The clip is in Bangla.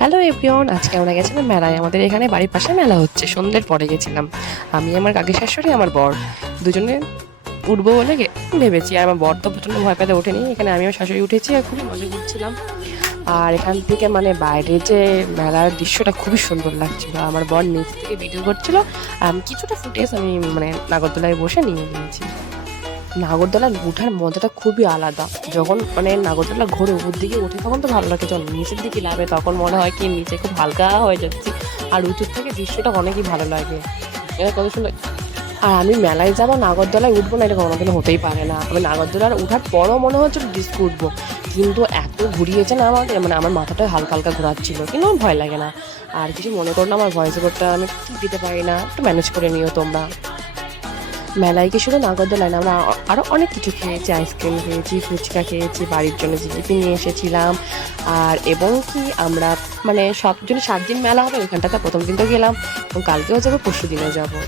হ্যালো এভরিওয়ান, আজকে আমরা গেছিলাম মেলায়। আমাদের এখানে বাড়ির পাশে মেলা হচ্ছে, সন্ধ্যের পরে গেছিলাম। আমি, আমার কাকি শাশুড়ি, আমার বর দুজনে উঠবো বলে ভেবেছি। আর আমার বর তো প্রচণ্ড ভয় পেতে ওঠেনি। এখানে আমি আমার শাশুড়ি উঠেছি আর খুবই মজা করছিলাম। আর এখান থেকে মানে বাইরে যে মেলার দৃশ্যটা খুবই সুন্দর লাগছিল। আমার বর নিচ থেকে ভিডিও করছিল আর আমি কিছুটা ফুটেজ আমি মানে নাগরদোলায় বসে নিয়ে নিয়েছি। নাগরদোলা ওঠার মজাটা খুবই আলাদা। যখন মানে নাগরদোলা ঘোরে উপর দিকে ওঠে তখন তো ভালো লাগে, যখন নিচের দিকে নামে তখন মনে হয় কি নিচে খুব হালকা হয়ে যাচ্ছে। আর উঁচুর থেকে দৃশ্যটা অনেকই ভালো লাগে। এটা কত সুন্দর। আর আমি মেলায় যাবো নাগরদোলায় উঠবো না, এটা কোনোদিনও হতেই পারে না। আমি নাগরদোলার উঠার পরও মনে হচ্ছে ডিস্ক উঠবো, কিন্তু এত ঘুরিয়েছে না আমাকে, মানে আমার মাথাটা হালকা হালকা ঘোরাচ্ছিল, কিন্তু আমার ভয় লাগে না। আর কিছু মনে করো না, আমার ভয়েস ওভারটা আমি ঠিক দিতে পারি না, একটু ম্যানেজ করে নিও তোমরা। মেলায় কি শুধু নাগরদোলায় না, আমরা আরও অনেক কিছু খেয়েছি। আইসক্রিম খেয়েছি, ফুচকা খেয়েছি, বাড়ির জন্য জিলিপি নিয়ে এসেছিলাম। আর এবং কি আমরা মানে সব জন্য 7 দিন মেলা হবে ওইখানটাতে, প্রথম দিন তো গেলাম, কালকেও যাবো, পরশু দিনও যাবো।